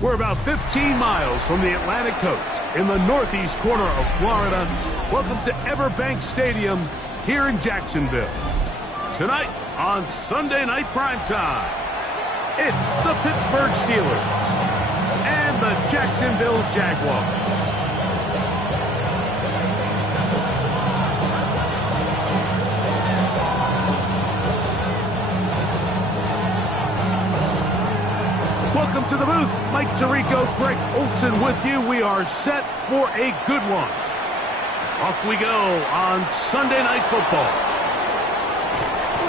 We're about 15 miles from the Atlantic coast in the northeast corner of Florida. Welcome to Everbank Stadium here in Jacksonville. Tonight on Sunday Night Primetime, it's the Pittsburgh Steelers and the Jacksonville Jaguars. Welcome to the booth. Mike Tirico, Greg Olson with you. We are set for a good one. Off we go on Sunday Night Football.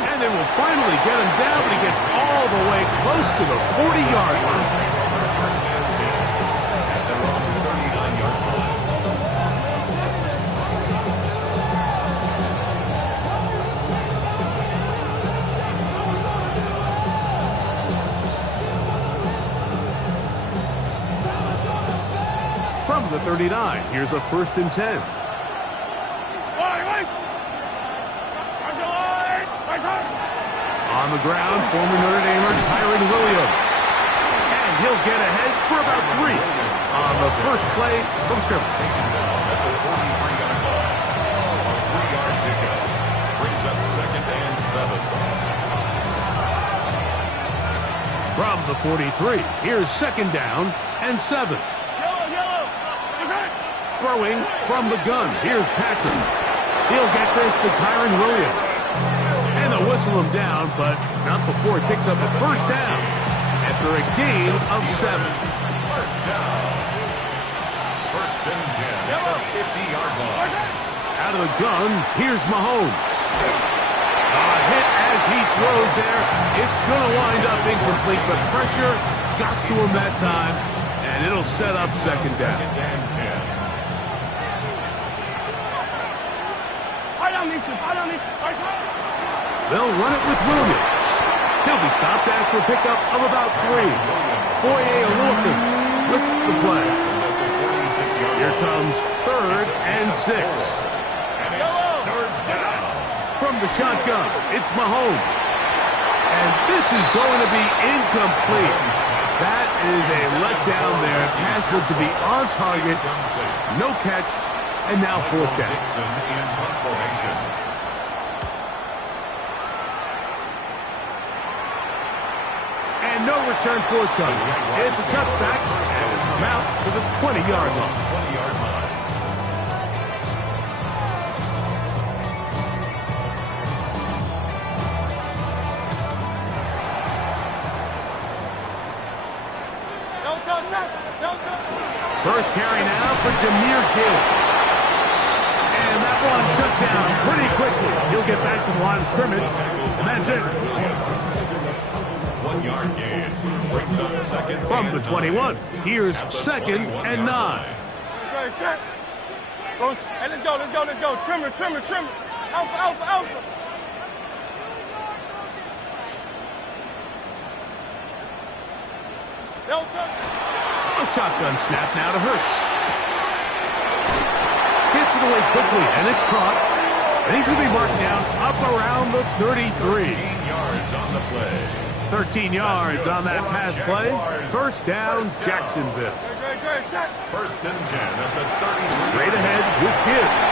And they will finally get him down, but he gets all the way close to the 40-yard line. From the 39, here's a 1st and 10. On the ground, former Notre Damer Kyren Williams. And he'll get ahead for about 3 on the first play from scrimmage. Brings up 2nd and 7. From the 43, here's 2nd down and 7. Throwing from the gun, here's Patrick. He'll get this to Kyren Williams. And they'll whistle him down, but not before he picks up a 1st down after a gain of 7. First down. 1st and 10 at the 50-yard line. Out of the gun, here's Mahomes. A hit as he throws there. It's going to wind up incomplete, but pressure got to him that time, and it'll set up 2nd down. 2nd and 10. They'll run it with Williams. He'll be stopped after a pickup of about 3. Foye Olukun with the play. Here comes 3rd and 6. From the shotgun, it's Mahomes. And this is going to be incomplete. That is a letdown there. Pass was to be on target. No catch. And now 4th down. And no return forthcoming. It's a touchback, and it'll come out to the 20-yard line. 20-yard line. First carry now for Jahmyr Gibbs. And that one shut down pretty quickly. He'll get back to the line of scrimmage, and that's it. 1-yard gain. Brings up 2nd. From the 21, here's 2nd and 9. Hey, let's go. Trimmer. Alpha. A shotgun snap now to Hurts. Gets it away quickly, and it's caught. And he's going to be marked down up around the 33. 13 yards on the play. 13 yards on that pass play. 1st down, Jacksonville. 1st and 10 at the 33. Straight ahead with Gibbs.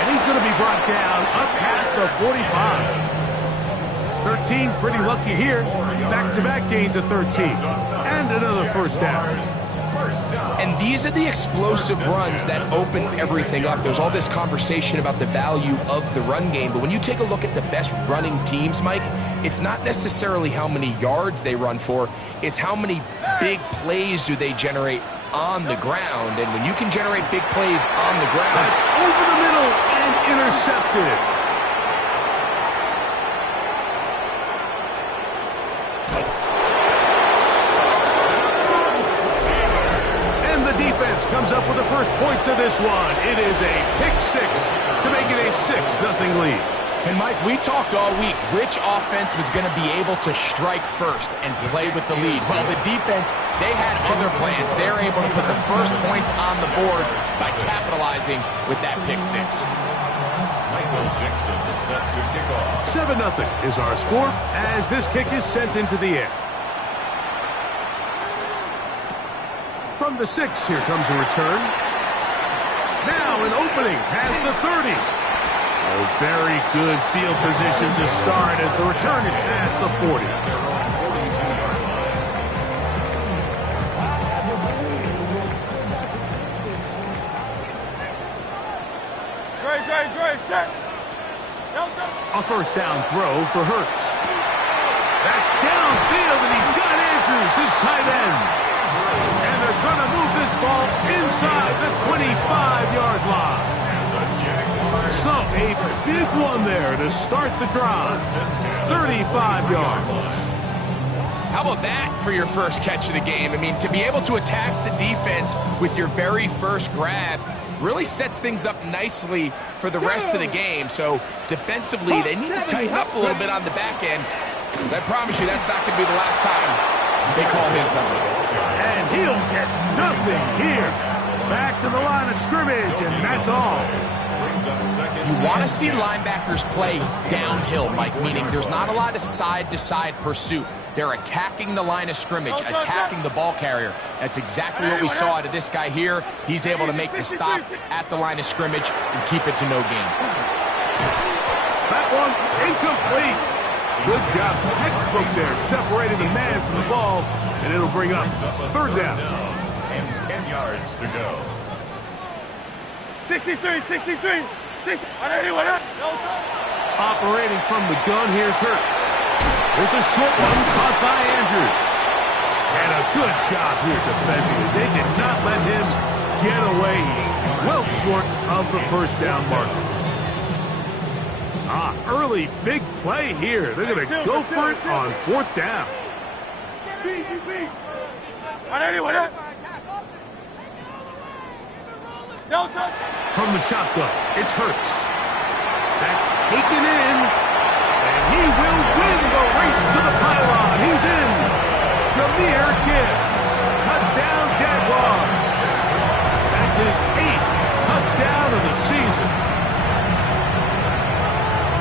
And he's going to be brought down up past the 45. 13 pretty lucky here. Back-to-back gains of 13. And another 1st down. And these are the explosive runs that open everything up. There's all this conversation about the value of the run game, but when you take a look at the best running teams, Mike, it's not necessarily how many yards they run for, it's how many big plays do they generate on the ground. And when you can generate big plays on the ground, that's over the middle and intercepted. Defense comes up with the first points of this one. It is a pick 6 to make it a 6-0 lead. And Mike, we talked all week which offense was going to be able to strike first and play with the lead. Well, the defense, they had other plans. They're able to put the first points on the board by capitalizing with that pick 6. Michael Dixon is set to kick off. 7-0 is our score as this kick is sent into the air. From the 6, here comes a return. Now an opening past the 30. Oh, very good field position to start as the return is past the 40. Great, set. A first down throw for Hurts. That's downfield, and he's got Andrews, his tight end. And they're going to move this ball inside the 25-yard line. So a big one there to start the drive. 35 yards. How about that for your first catch of the game? I mean, to be able to attack the defense with your very first grab really sets things up nicely for the rest of the game. So defensively, they need to tighten up a little bit on the back end. Because I promise you, that's not going to be the last time they call his number. And he'll get nothing here. Back to the line of scrimmage, and that's all. You want to see linebackers play downhill, Mike, meaning there's not a lot of side-to-side pursuit. They're attacking the line of scrimmage, attacking the ball carrier. That's exactly what we saw out of this guy here. He's able to make the stop at the line of scrimmage and keep it to no gain. That one incomplete. Good job, textbook there, separating the man from the ball, and it'll bring up third down. And 10 yards to go. 63. Operating from the gun, here's Hurts. There's a short one caught by Andrews. And a good job here defensively. They did not let him get away. He's well short of the first down marker. Early big play here. They're going to go for it on fourth down. From the shotgun, it's Hurts. That's taken in, and he will win the race to the pylon. He's in. Jahmyr Gibbs, touchdown Jaguars. That's his 8th touchdown of the season.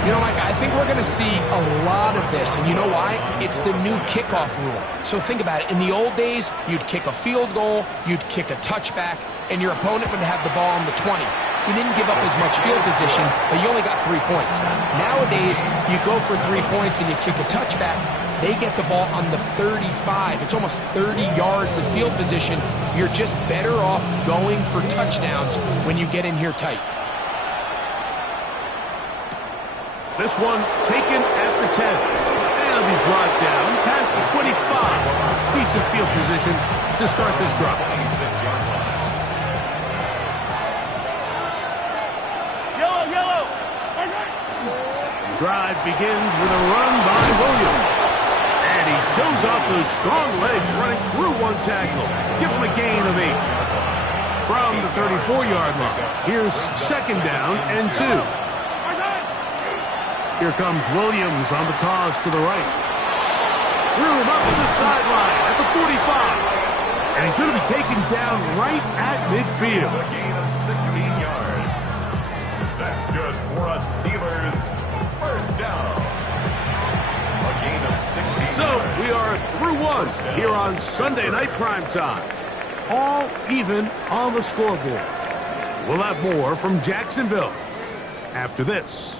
You know, Mike, I think we're going to see a lot of this, and you know why? It's the new kickoff rule. So think about it. In the old days, you'd kick a field goal, you'd kick a touchback, and your opponent would have the ball on the 20. You didn't give up as much field position, but you only got 3 points. Nowadays, you go for 3 points and you kick a touchback, they get the ball on the 35. It's almost 30 yards of field position. You're just better off going for touchdowns when you get in here tight. This one taken at the 10. And it'll be brought down past the 25. Decent field position to start this drive. Yellow. Drive begins with a run by Williams. And he shows off those strong legs running through one tackle. Give him a gain of 8. From the 34-yard line, here's second down and 2. Here comes Williams on the toss to the right. Room up to the sideline at the 45. And he's going to be taken down right at midfield. A gain of 16 yards. That's good for a Steelers first down. A gain of 16 So yards. we are through one here on Sunday Night Primetime. All even on the scoreboard. We'll have more from Jacksonville after this.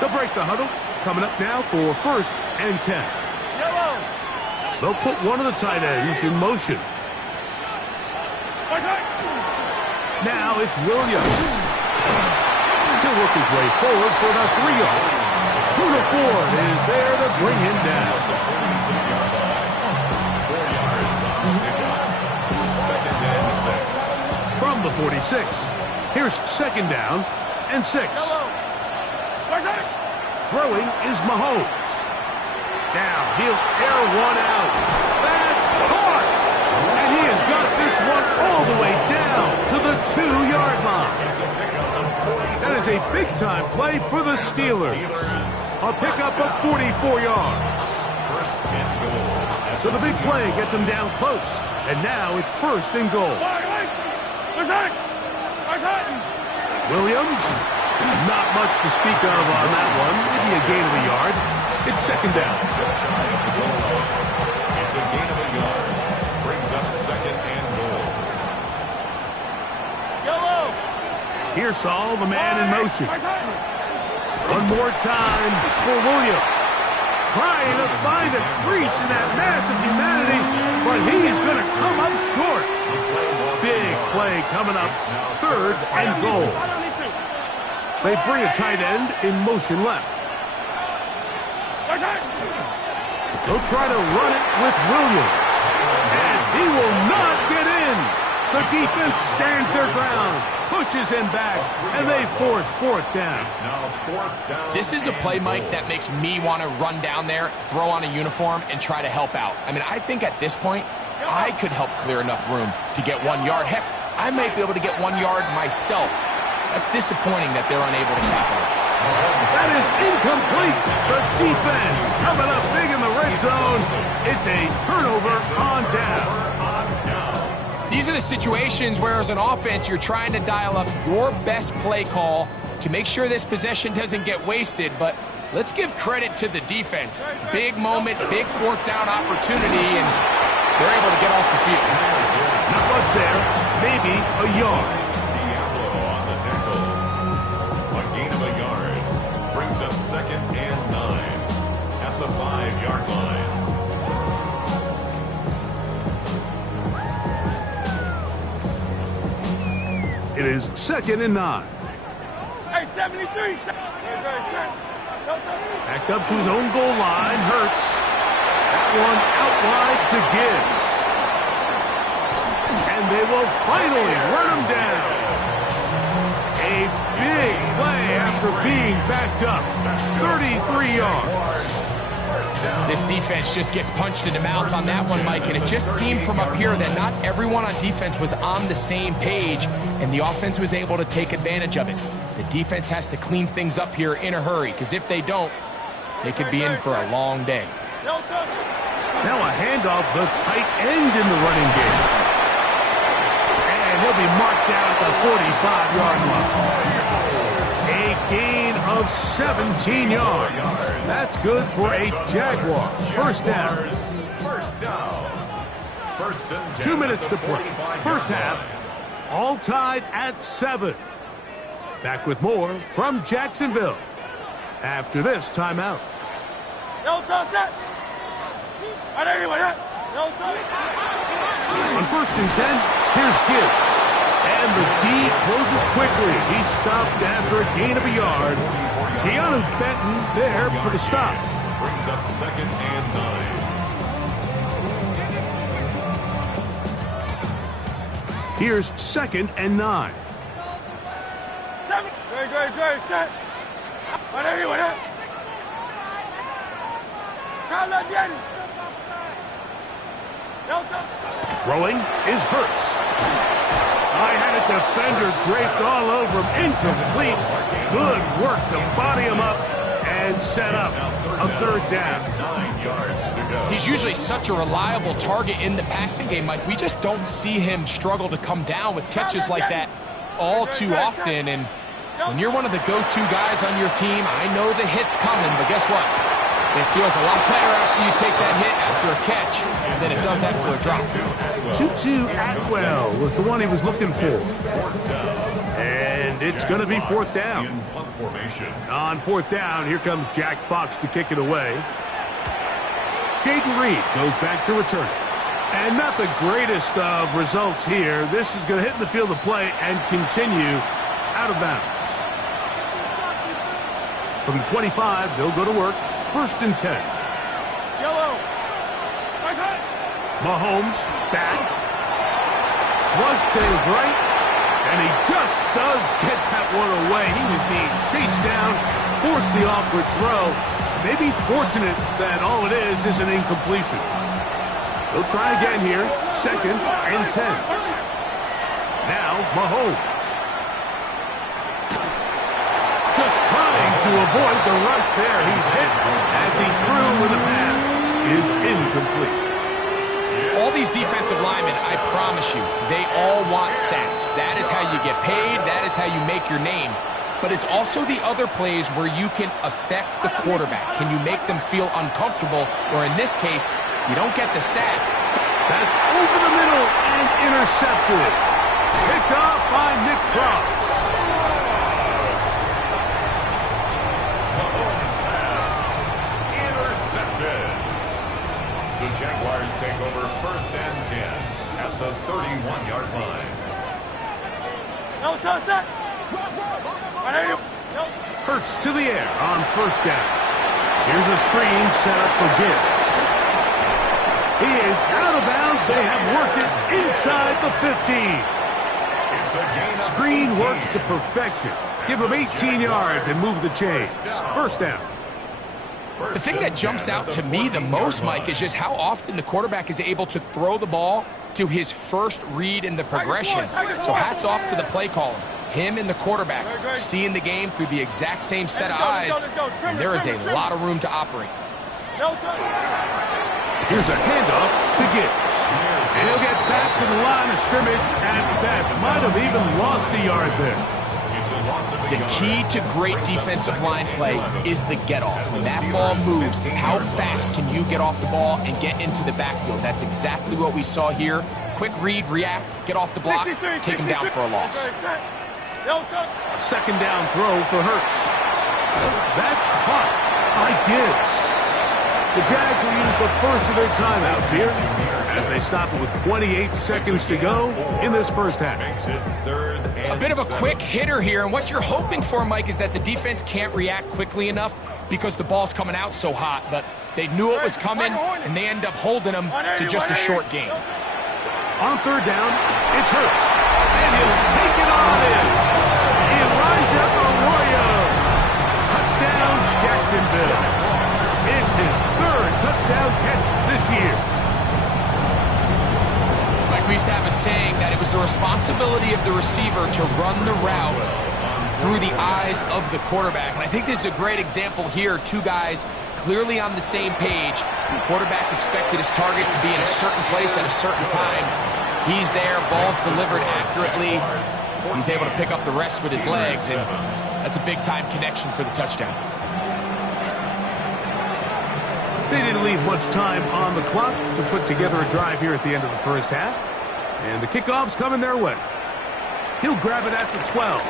They'll break the huddle. Coming up now for first and 10. They'll put one of the tight ends in motion. Now it's Williams. He'll work his way forward for about 3 yards. Bruno Ford is there to bring him down. 46-yard line. 4 yards on the pickup. Second and 6. From the 46, here's second down and 6. Throwing is Mahomes. Now he'll air one out. That's caught! And he has got this one all the way down to the 2-yard line. That is a big-time play for the Steelers. A pickup of 44 yards. First and goal. So the big play gets him down close. And now it's first and goal. Williams, not much to speak of on that one. Maybe a gain of a yard. It's second down. It's a gain of a yard. Brings up second and goal. Yellow. Here's Saul, the man in motion. One more time for Williams. Trying to find a crease in that mass of humanity, but he is going to come up short. Big play coming up, third and goal. They bring a tight end in motion left. They'll try to run it with Williams, and he will not get in. The defense stands their ground, pushes him back, and they force fourth down. This is a play, Mike, that makes me want to run down there, throw on a uniform, and try to help out. I mean, I think at this point, I could help clear enough room to get 1 yard. Heck, I might be able to get 1 yard myself. That's disappointing that they're unable to capitalize. That is incomplete. The defense coming up big in the red zone. It's a turnover on down. These are the situations where, as an offense, you're trying to dial up your best play call to make sure this possession doesn't get wasted. But let's give credit to the defense. Big moment, big fourth down opportunity, and they're able to get off the field. Not much there. Maybe a yard. Diablo on the tackle. A gain of a yard. Brings up second and 9 at the 5-yard line. It is second and 9. Hey, 73. Backed up to his own goal line. Hurts. That one out wide to Gibbs. And they will finally run him down. A big play after being backed up. 33 yards. This defense just gets punched in the mouth on that one, Mike, and it just seemed from up here that not everyone on defense was on the same page, and the offense was able to take advantage of it. The defense has to clean things up here in a hurry, because if they don't, they could be in for a long day. Now a handoff, the tight end in the running game. And he'll be marked down at the 45-yard line. A gain of 17 yards. That's good for a Jaguar. First down. First and 10. 2 minutes to play. First half, all tied at 7. Back with more from Jacksonville after this timeout. On first and 10, here's Gibbs. And the D closes quickly. He stopped after a gain of a yard. Keanu Benton there for the stop. Brings up second and 9. Here's second and 9. Throwing is Hurts. I had a defender draped all over him. Incomplete. Good work to body him up and set up a third down. 9 yards to go. He's usually such a reliable target in the passing game, Mike. We just don't see him struggle to come down with catches like that all too often. And when you're one of the go-to guys on your team, I know the hit's coming, but guess what? It feels a lot better after you take that hit after a catch than it does after a drop. Tutu Atwell was the one he was looking for. And it's going to be fourth down. On fourth down, here comes Jack Fox to kick it away. Jaden Reed goes back to return it. And not the greatest of results here. This is going to hit in the field of play and continue out of bounds. From the 25, they'll go to work. First and 10. Yellow. Mahomes back. Flush to his right. And he just does get that one away. He was being chased down, forced the awkward throw. Maybe he's fortunate that all it is an incompletion. They'll try again here. Second and 10. Now Mahomes. Just trying to avoid the rush there. He's hit as he threw with a pass is incomplete. All these defensive linemen, I promise you, they all want sacks. That is how you get paid. That is how you make your name. but it's also the other plays where you can affect the quarterback. Can you make them feel uncomfortable, or in this case, you don't get the sack. That's over the middle and intercepted. Picked off by Nick Cross. Mahomes' pass intercepted. The Jaguars take over 1st and 10 at the 31-yard line. No, touch that. Hurts to the air on 1st down. Here's a screen set up for Gibbs. He is out of bounds. They have worked it inside the 15. It's a gain of Screen 18. works to perfection. Give him 18 yards and move the chains. 1st down. The thing that jumps out to me the most, Mike, is just how often the quarterback is able to throw the ball to his first read in the progression. So hats off to the play caller. Him and the quarterback seeing the game through the exact same set of eyes, and there is a lot of room to operate. Here's a handoff to Gibbs. And he'll get back to the line of scrimmage at best. Might have even lost a yard there. It's a loss of a The yard. key to great defensive line play is the get-off. When that ball moves, how fast can you get off the ball and get into the backfield? That's exactly what we saw here. Quick read, react, get off the block, take him down for a loss. A 2nd down throw for Hurts. That's caught by Gibbs. The Jags will use the first of their timeouts here as they stop it with 28 seconds to go in this 1st half. Makes it 3rd and A bit of a 7. quick hitter here, and what you're hoping for, Mike, is that the defense can't react quickly enough because the ball's coming out so hot, but they knew it was coming, and they end up holding them to just a short gain. On 3rd down, it's Hurts. And he'll take it on in. Elijah Arroyo. Touchdown, Jacksonville. It's his 3rd touchdown catch this year. Like we used to have a saying that it was the responsibility of the receiver to run the route through the eyes of the quarterback. And I think this is a great example here. 2 guys clearly on the same page. The quarterback expected his target to be in a certain place at a certain time. He's there, ball's delivered accurately. He's able to pick up the rest with his legs, and that's a big-time connection for the touchdown. They didn't leave much time on the clock to put together a drive here at the end of the 1st half. And the kickoff's coming their way. He'll grab it at the 12.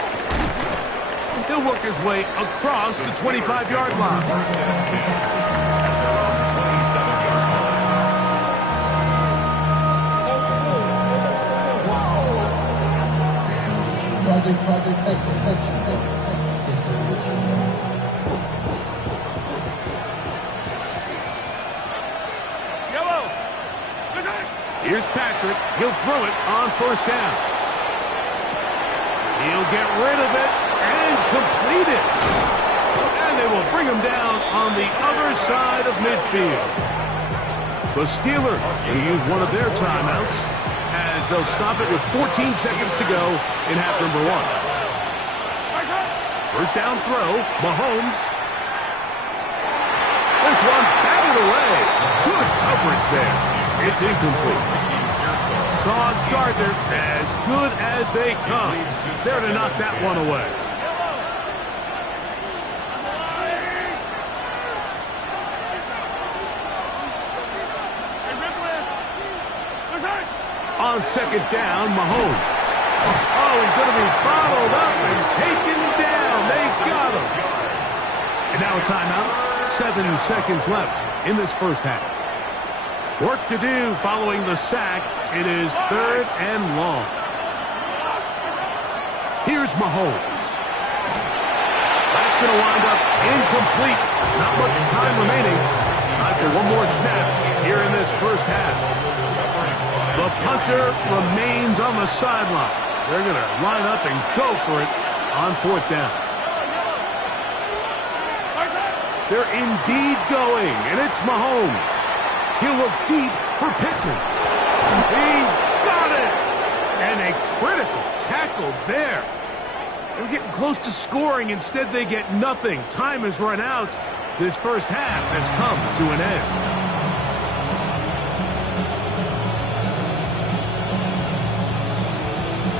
He'll work his way across the 25-yard line. 1st and 10 at their own 27-yard line. Yellow. Here's Patrick. He'll throw it on 1st down. He'll get rid of it and complete it. And they will bring him down on the other side of midfield. The Steelers will use one of their timeouts as they'll stop it with 14 seconds to go in half number 1. 1st down throw, Mahomes. This one batted away. Good coverage there. It's incomplete. Sauce Gardner as good as they come. There to knock that one away. On 2nd down, Mahomes. Oh, he's going to be followed up and taken down. They've got him. And now a timeout. 7 seconds left in this 1st half. Work to do following the sack. It is 3rd and long. Here's Mahomes. That's going to wind up incomplete. Not much time remaining. Time for one more snap here in this 1st half. The punter remains on the sideline. They're going to line up and go for it on 4th down. They're indeed going, and it's Mahomes. He'll look deep for Pittman. He's got it! And a critical tackle there. They're getting close to scoring. Instead, they get nothing. Time has run out. This 1st half has come to an end.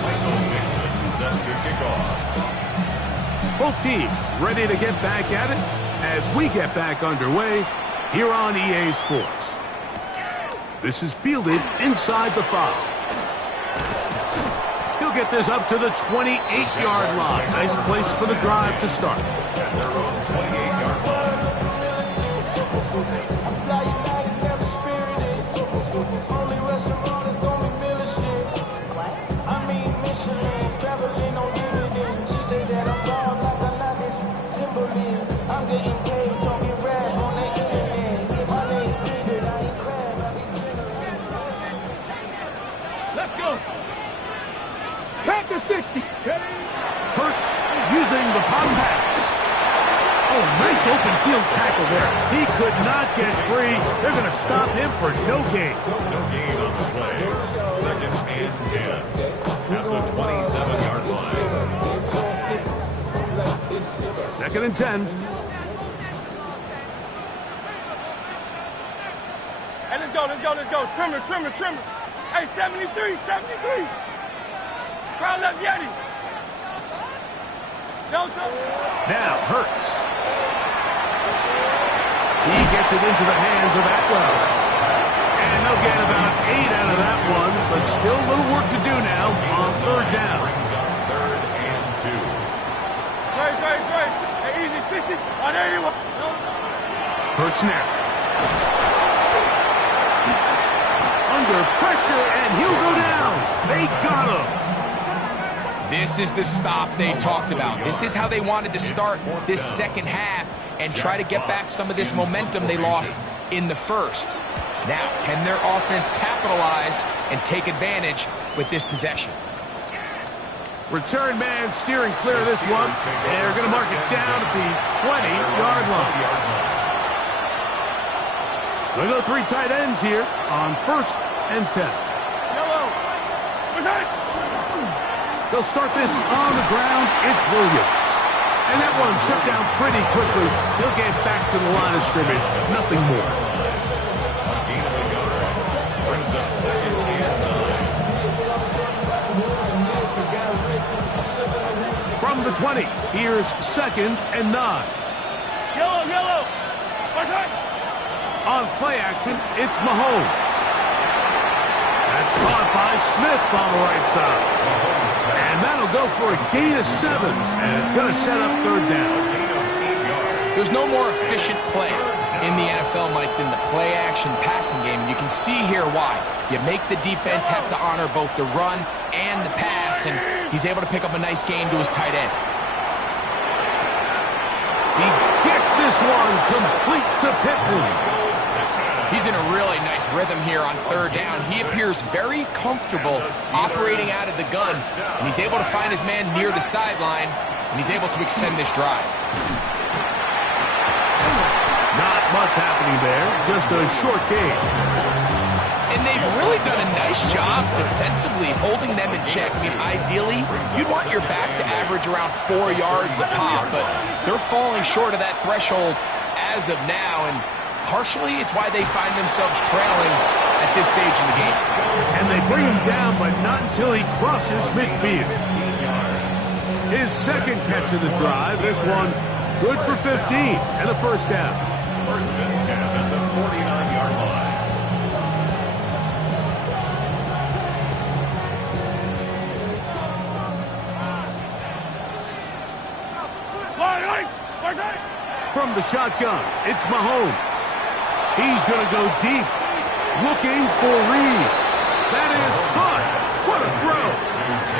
Michael Mixon set to kick off. Both teams ready to get back at it as we get back underway here on EA Sports. This is fielded inside the 5. He'll get this up to the 28-yard line. Nice place for the drive to start. At their own 28-yard line. Let's go. Pack the 60. Hurts using the pop pass. Oh, nice open field tackle there. He could not get free. They're going to stop him for no gain. No gain on the play. 2nd and 10. At the 27-yard line. 2nd and 10. Hey, let's go, let's go, let's go. Trimmer, trimmer, trimmer. Hey, 73, 73. Crowd left Yeti. Delta. Now Hurts. He gets it into the hands of Atwell. And they'll get about 8 out of that one, but still a little work to do now on 3rd down. Brings up 3rd and 2. Great. Hey, easy, 60. On 81. Hurts now. Under pressure, and he'll go down. They got him. This is the stop they talked about. This is how they wanted to start this second half and try to get back some of this momentum they lost in the first. Now, can their offense capitalize and take advantage with this possession? Return man steering clear of this one. They're going to mark it down at the 20-yard line. They'll go 3 tight ends here on 1st and 10. Yellow. What's that? They'll start this on the ground. It's Williams. And that one shut down pretty quickly. He'll get back to the line of scrimmage. Nothing more. A gain of a yard. Brings up 2nd and 9. From the 20, here's 2nd and 9. Yellow. What's that? On play action, it's Mahomes. That's caught by Smith on the right side. And that'll go for a gain of 7. And it's going to set up 3rd down. There's no more efficient play in the NFL, Mike, than the play-action passing game. And you can see here why. You make the defense have to honor both the run and the pass, and he's able to pick up a nice gain to his tight end. He gets this one complete to Pittman. He's in a really nice rhythm here on 3rd down. He appears very comfortable operating out of the gun, and he's able to find his man near the sideline, and he's able to extend this drive. Not much happening there, just a short gain. And they've really done a nice job defensively holding them in check. I mean, ideally, you'd want your back to average around 4 yards a pop, but they're falling short of that threshold as of now, and partially it's why they find themselves trailing at this stage in the game. And they bring him down, but not until he crosses midfield. His 2nd catch of the drive, this one good for 15 and a 1st down. 1st and 10 at the 49-yard line. From the shotgun, it's Mahomes. He's going to go deep, looking for Reed. That is caught. What a throw.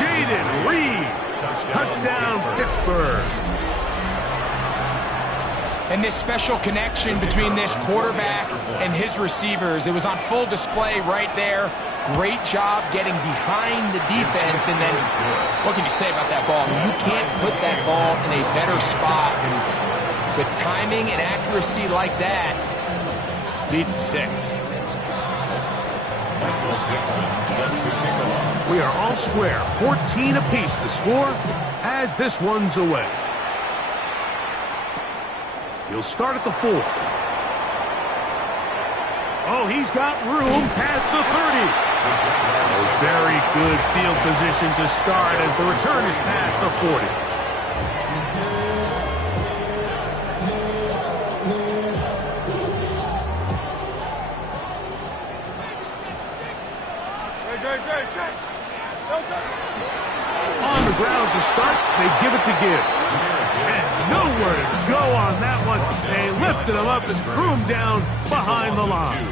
Jaden Reed. Touchdown, Pittsburgh. And this special connection between this quarterback and his receivers, it was on full display right there. Great job getting behind the defense, and then what can you say about that ball? You can't put that ball in a better spot, and with timing and accuracy like that, leads to 6. We are all square, 14 apiece. The score as this one's away. He'll start at the 4. Oh, he's got room past the 30. A very good field position to start as the return is past the 40. On the ground to start, they give it to Gibbs. And nowhere to go on that one. They lifted him up and threw him down behind the line.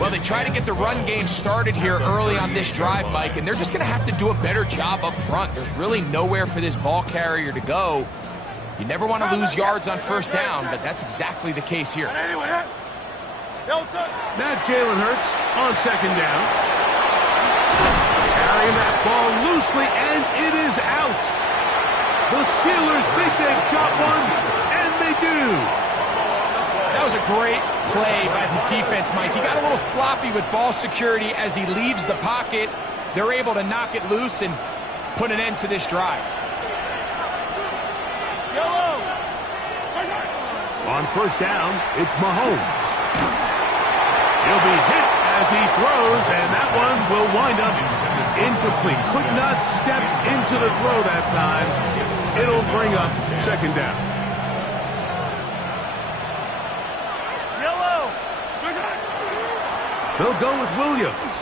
Well, they try to get the run game started here early on this drive, Mike, and they're just going to have to do a better job up front. There's really nowhere for this ball carrier to go. You never want to lose yards on first down, but that's exactly the case here. Now Jalen Hurts on second down. Carrying that ball loosely, and it is out. The Steelers think they've got one, and they do. That was a great play by the defense, Mike. He got a little sloppy with ball security as he leaves the pocket. They're able to knock it loose and put an end to this drive. On first down, it's Mahomes. He'll be hit as he throws, and that one will wind up incomplete. Could not step into the throw that time. It'll bring up second down. They'll go with Williams.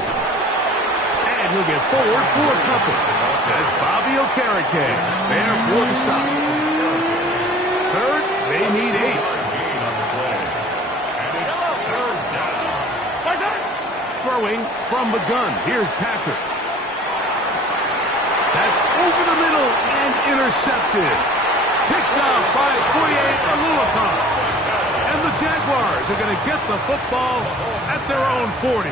And he'll get forward for a couple. That's Bobby Okereke there for the stop. Third, they need 8. Throwing from the gun. Here's Patrick. That's over the middle and intercepted. Picked off by Foye Oluokun. And the Jaguars are going to get the football at their own 40.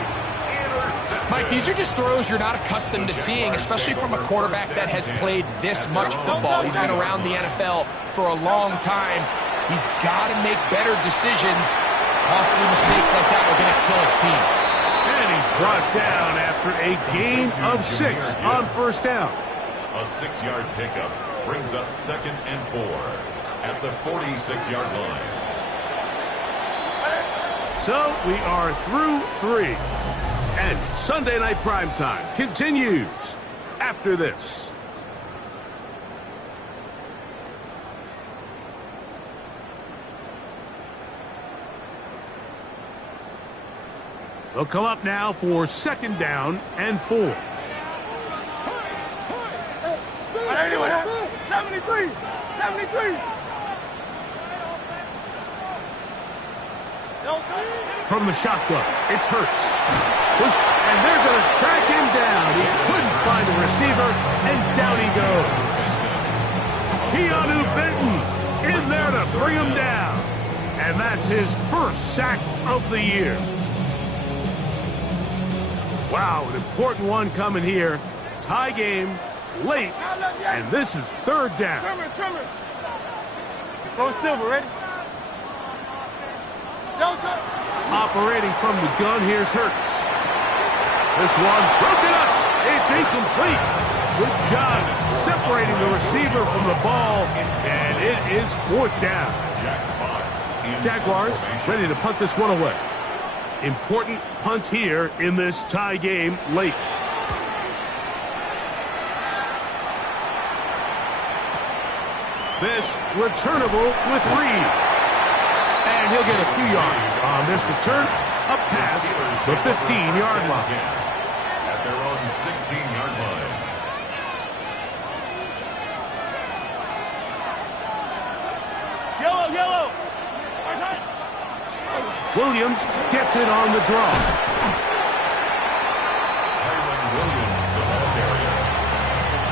Mike, these are just throws you're not accustomed to seeing, especially from a quarterback that has played this much football. He's been around the NFL for a long time. He's got to make better decisions. Costly mistakes like that are going to kill his team. And he's brought down after a gain of 6 on first down. A 6-yard pickup brings up 2nd and 4 at the 46-yard line. So we are through 3. And Sunday Night Primetime continues after this. They'll come up now for second down and 4. 73! 73! From the shotgun, it's Hurts. And they're going to track him down. He couldn't find a receiver, and down he goes. Keanu Benton in there to bring him down. And that's his first sack of the year. Wow, an important one coming here. Tie game, late, and this is third down. Trimmer. Go Silver, ready? Operating from the gun, here's Hurts. This one broken up. It's incomplete. Good job separating the receiver from the ball, and it is fourth down. Jaguars ready to punt this one away. Important punt here in this tie game late. This returnable with Reed. And he'll get a few yards on this return up past the 15-yard line. At their own 16-yard line. Yellow! Williams gets it on the draw. Williams, the ball carrier.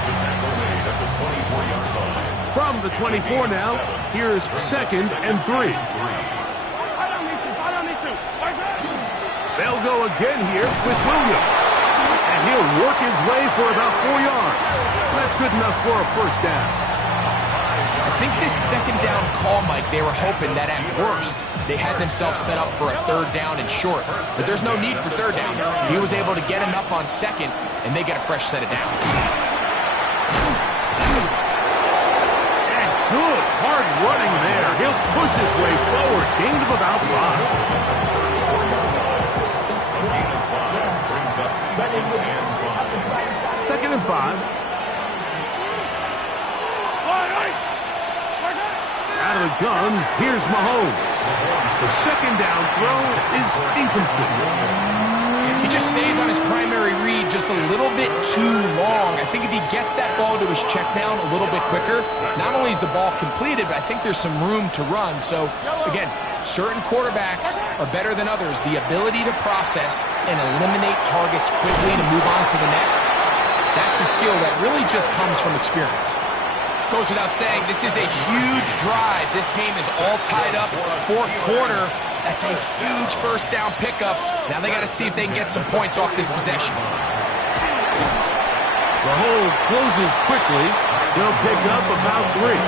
The tackle made at the 24-yard line. From the 24 now, here's second and 3. They'll go again here with Williams. And he'll work his way for about 4 yards. That's good enough for a first down. I think this second down call, Mike, they were hoping that at worst they had themselves set up for a third down and short. But there's no need for third down. He was able to get enough on second, and they get a fresh set of downs. And good hard running there. He'll push his way forward. Gained of about 5. Brings up 2nd and 5. Second and 5. shotgun. Here's Mahomes. The second down throw is incomplete. He just stays on his primary read just a little bit too long. I think if he gets that ball to his check down a little bit quicker, not only is the ball completed, but I think there's some room to run. So, again, certain quarterbacks are better than others. The ability to process and eliminate targets quickly to move on to the next, that's a skill that really just comes from experience. Goes without saying, this is a huge drive. This game is all tied up. Fourth quarter, that's a huge first down pickup. Now they got to see if they can get some points off this possession. The hole closes quickly. They'll pick up about 3.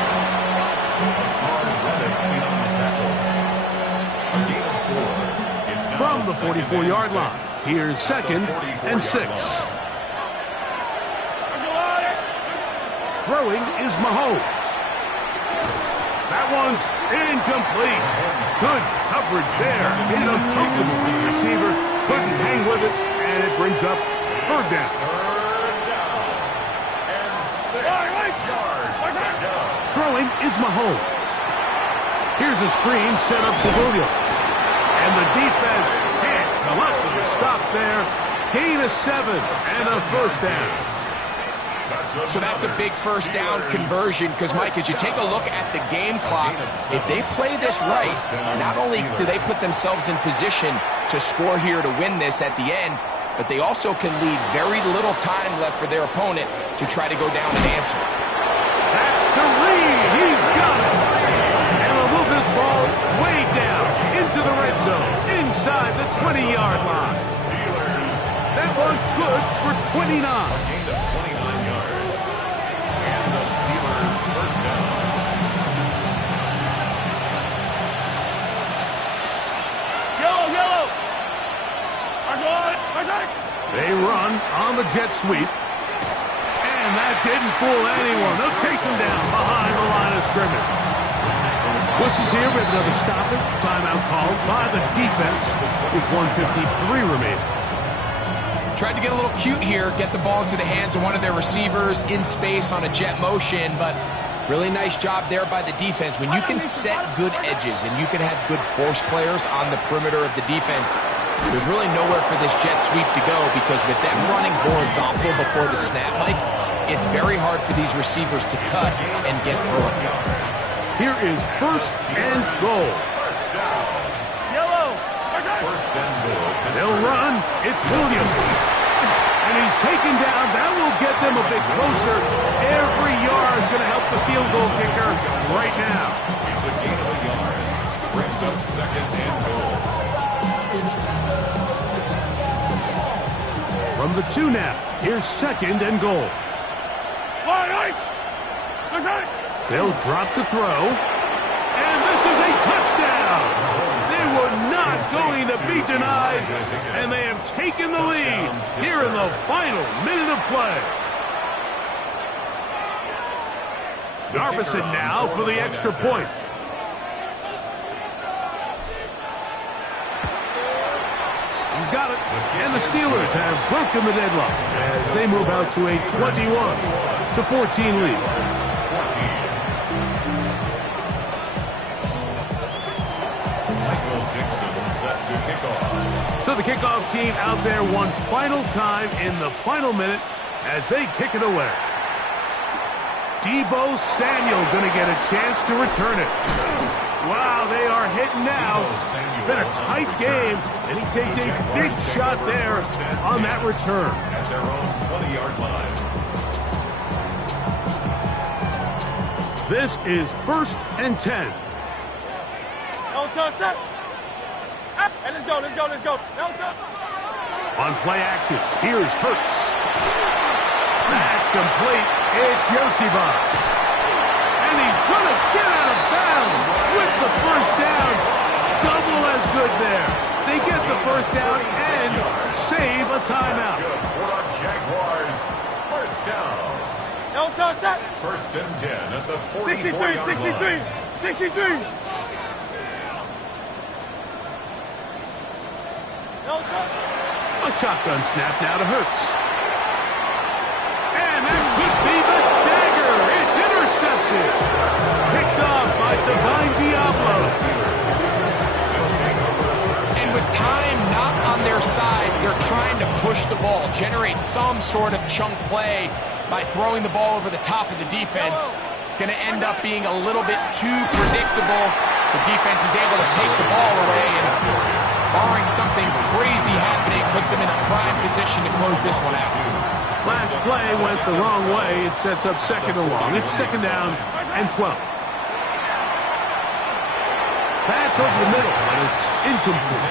From the 44-yard line, here's 2nd and 6. Throwing is Mahomes. That one's incomplete. Good coverage there. Made it uncomfortable for the receiver. Couldn't hang with it, and it brings up 3rd down. Throwing is Mahomes. Here's a screen set up to Williams. And the defense can't come up with a stop there. Gain of 7 and a first down. So that's a big first down conversion because, Mike, as you take a look at the game clock, if they play this right, not only do they put themselves in position to score here to win this at the end, but they also can leave very little time left for their opponent to try to go down and answer. That's to Reed. He's got it. And he'll move this ball way down into the red zone, inside the 20-yard line. That was good for 29. They run on the jet sweep. And that didn't fool anyone. They'll chase him down behind the line of scrimmage. Bush is here with another stoppage. Timeout called by the defense with 1:53 remaining. Tried to get a little cute here, get the ball into the hands of one of their receivers in space on a jet motion, but really nice job there by the defense. When you can set good edges and you can have good force players on the perimeter of the defense, there's really nowhere for this jet sweep to go because with them running horizontal before the snap, Mike, it's very hard for these receivers to cut and get vertical. Here is 1st and goal. They'll run. It's Williams. And he's taken down. That will get them a bit closer. Every yard is going to help the field goal kicker right now. It's a gain of a yard. Brings up 2nd and goal. From the 2 now, here's 2nd and goal. They'll drop to throw. And this is a touchdown. They were not going to be denied. And they have taken the lead here in the final minute of play. Darvison now for the extra point. He's got it. And the Steelers have broken the deadlock as they move out to a 21-14 lead. So the kickoff team out there one final time in the final minute as they kick it away. Deebo Samuel going to get a chance to return it. Wow, they are hitting now. Been a tight game, and he takes a big shot there on that return. At their own 20-yard line. This is 1st and 10. Hey, let's go. On play action, here's Hurts. That's complete. It's Yosiba. And he's going to get out of bounds with the first down. Double as good there. They get the first down and save a timeout. For our Jaguars, first down. 1st and 10 at the 44-yard line. 63. A shotgun snap now to Hurts. And that could be the dagger. It's intercepted. Picked off by Divine generate some sort of chunk play by throwing the ball over the top of the defense. It's going to end up being a little bit too predictable. The defense is able to take the ball away, and barring something crazy happening, puts them in a prime position to close this one out. Last play went the wrong way. It sets up second and long. It's second down and 12. Pass over the middle, and it's incomplete.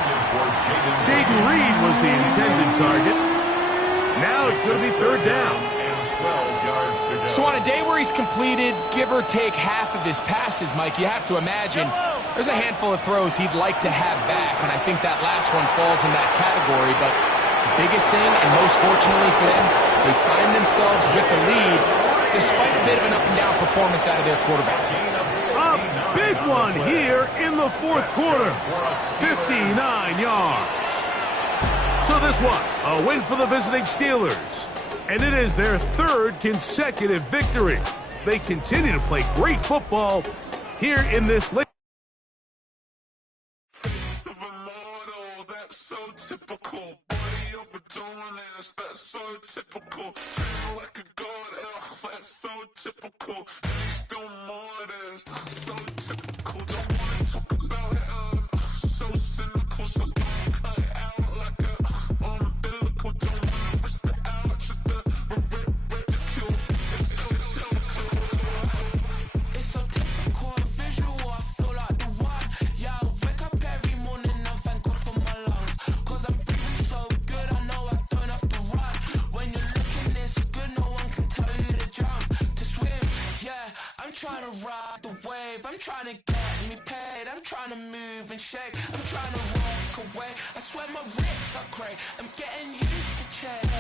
Jaden Reed was the intended target. Now it's going to be third down. 12 yards to go. So on a day where he's completed, give or take half of his passes, Mike, you have to imagine there's a handful of throws he'd like to have back, and I think that last one falls in that category. But the biggest thing, and most fortunately for them, they find themselves with a lead despite a bit of an up-and-down performance out of their quarterback. A big one here in the fourth quarter. 59 yards. So this one, a win for the visiting Steelers. And it is their third consecutive victory. They continue to play great football here in this league. Trying to ride the wave, I'm trying to get me paid, I'm trying to move and shake, I'm trying to walk away, I swear my wrists are great, I'm getting used to change.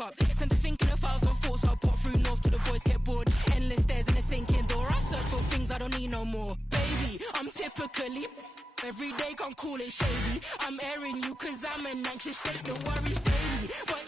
Up. Tend to think in 1,000 thoughts. I'll pop through north to the voice, get bored. Endless stairs in a sinking door. I search for things I don't need no more. Baby, I'm typically every day can't call it shady. I'm airing you cause I'm an anxious state. The worries daily, but